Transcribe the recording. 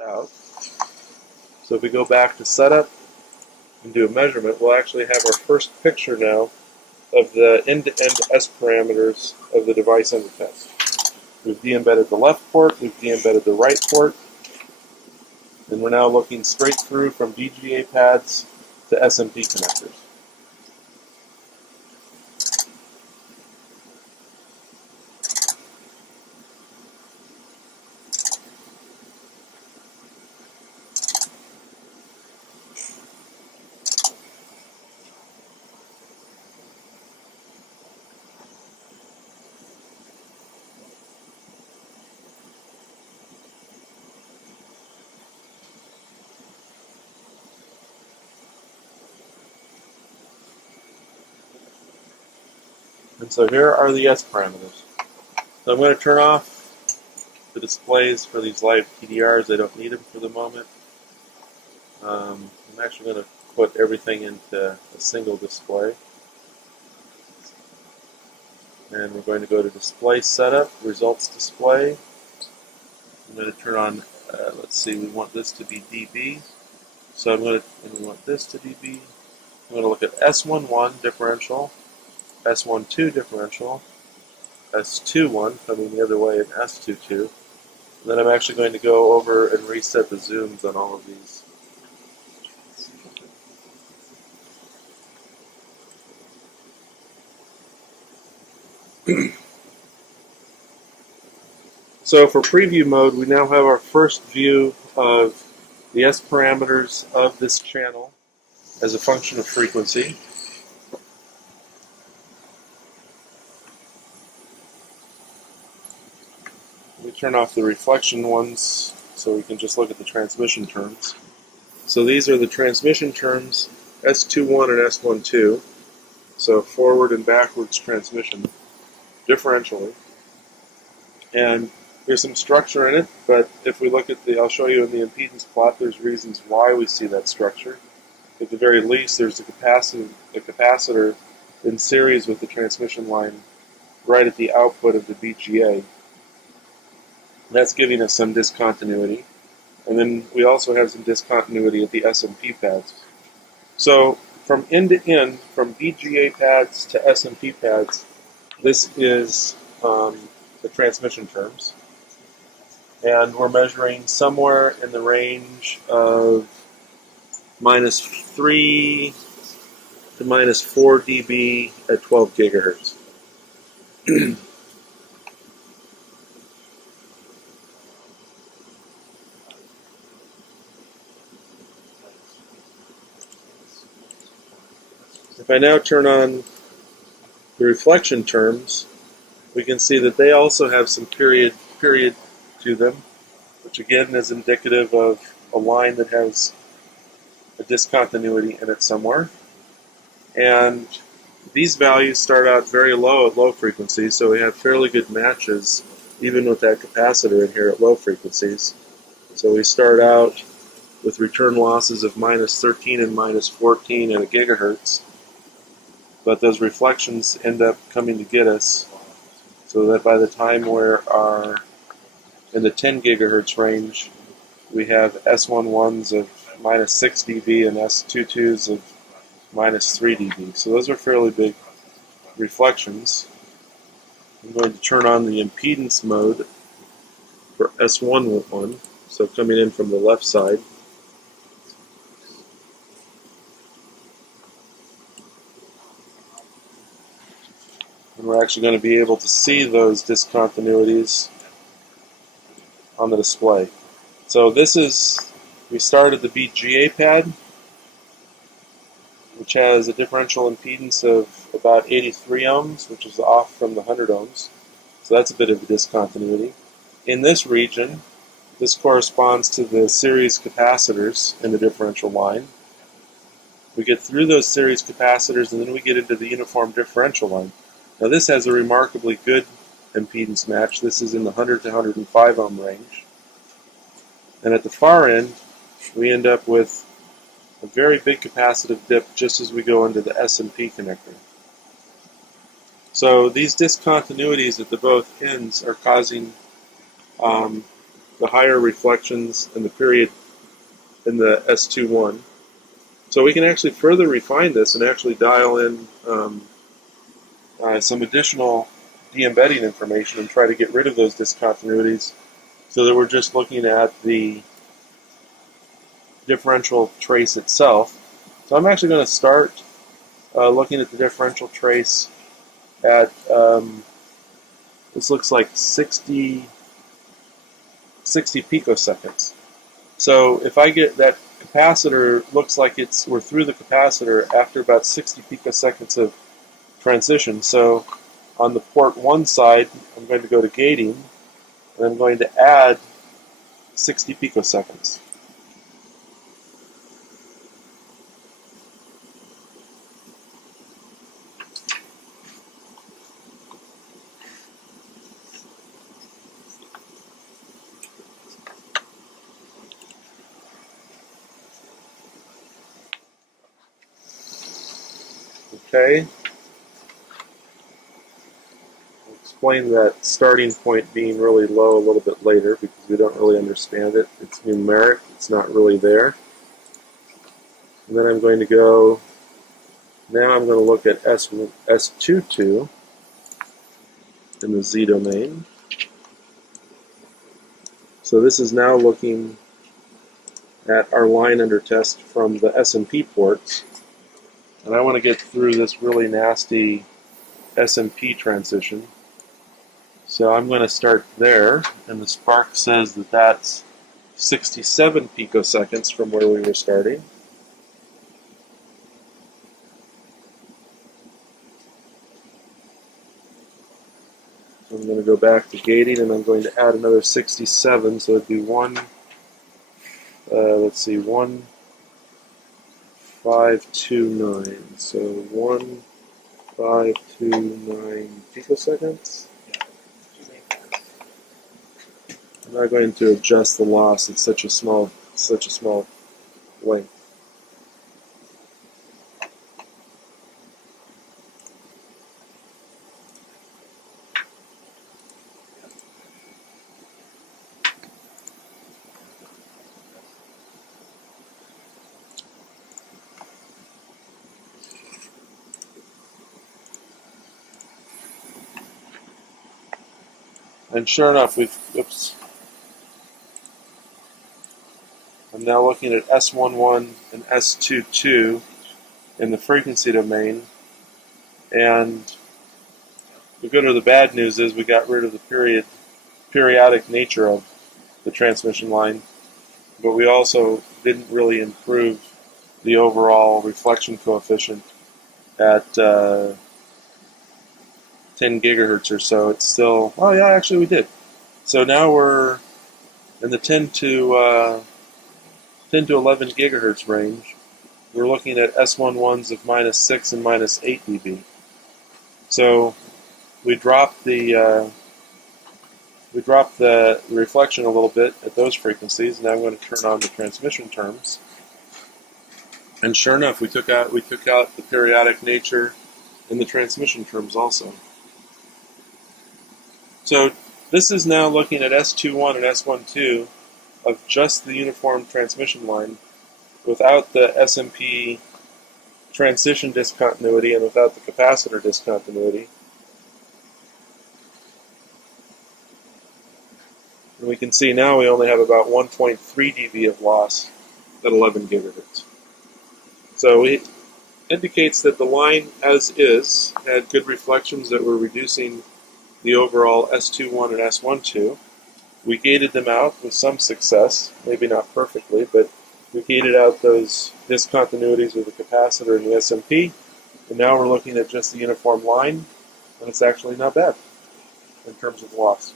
out. So if we go back to setup and do a measurement, we'll actually have our first picture now of the end-to-end S parameters of the device under test. We've de-embedded the left port, we've de-embedded the right port, and we're now looking straight through from VGA pads to SMP connectors. And so here are the S parameters. So I'm going to turn off the displays for these live PDRs. I don't need them for the moment. I'm actually going to put everything into a single display. And we're going to go to Display Setup, Results Display. I'm going to turn on, let's see, we want this to be dB. So and we want this to dB. I'm going to look at S11 differential, S12 differential, S21 coming the other way, and S22. And then I'm actually going to go over and reset the zooms on all of these. So for preview mode, we now have our first view of the S parameters of this channel as a function of frequency. We turn off the reflection ones so we can just look at the transmission terms. So these are the transmission terms, S21 and S12, so forward and backwards transmission differentially. And there's some structure in it, but if we look at I'll show you in the impedance plot, there's reasons why we see that structure. At the very least, there's a capacitor in series with the transmission line right at the output of the BGA. That's giving us some discontinuity. And then we also have some discontinuity at the SMP pads. So from end to end, from BGA pads to SMP pads, this is the transmission terms. And we're measuring somewhere in the range of -3 to -4 dB at 12 gigahertz. If I now turn on the reflection terms, we can see that they also have some period to them, which again is indicative of a line that has a discontinuity in it somewhere. And these values start out very low at low frequencies, so we have fairly good matches even with that capacitor in here at low frequencies. So we start out with return losses of -13 and -14 at a gigahertz, but those reflections end up coming to get us, so that by the time we are in the 10 gigahertz range, we have S11s of -6 dB and S22s of -3 dB. So those are fairly big reflections. I'm going to turn on the impedance mode for S11, so coming in from the left side. And we're actually going to be able to see those discontinuities on the display. So this is, we start at the BGA pad, which has a differential impedance of about 83 ohms, which is off from the 100 ohms. So that's a bit of a discontinuity. In this region, this corresponds to the series capacitors in the differential line. We get through those series capacitors and then we get into the uniform differential line. Now this has a remarkably good impedance match. This is in the 100 to 105 ohm range. And at the far end, we end up with a very big capacitive dip just as we go into the SMP connector. So these discontinuities at the both ends are causing the higher reflections in the period in the S21. So we can actually further refine this and actually dial in some additional de-embedding information and try to get rid of those discontinuities so that we're just looking at the differential trace itself. So I'm actually going to start looking at the differential trace at, this looks like 60 picoseconds. So if I get that capacitor, looks like we're through the capacitor after about 60 picoseconds of transition. So on the port 1 side, I'm going to go to gating, and I'm going to add 60 picoseconds. Okay. I'll explain that starting point being really low a little bit later because we don't really understand it. It's numeric, it's not really there. And then I'm going to go, now I'm going to look at S22 in the Z domain. So this is now looking at our line under test from the SMP ports. And I want to get through this really nasty SMP transition. So I'm going to start there, and the SPARQ says that that's 67 picoseconds from where we were starting. So I'm going to go back to gating, and I'm going to add another 67, so it'd be 1529. So 1529 picoseconds. I'm not going to adjust the loss. It's such a small length. And sure enough, I'm now looking at S11 and S22 in the frequency domain, and the good or the bad news is we got rid of the periodic nature of the transmission line, but we also didn't really improve the overall reflection coefficient at 10 gigahertz or so. It's still, oh yeah, actually we did. So now we're in the 10 to 11 gigahertz range. We're looking at S11s of -6 and -8 dB. So we dropped the reflection a little bit at those frequencies. Now I'm going to turn on the transmission terms. And sure enough, we took out the periodic nature in the transmission terms also. So this is now looking at S21 and S12 of just the uniform transmission line without the SMP transition discontinuity and without the capacitor discontinuity. And we can see now we only have about 1.3 dB of loss at 11 gigahertz. So it indicates that the line as is had good reflections that were reducing the overall S21 and S12. We gated them out with some success, maybe not perfectly, but we gated out those discontinuities with the capacitor and the SMP, and now we're looking at just the uniform line, and it's actually not bad in terms of loss.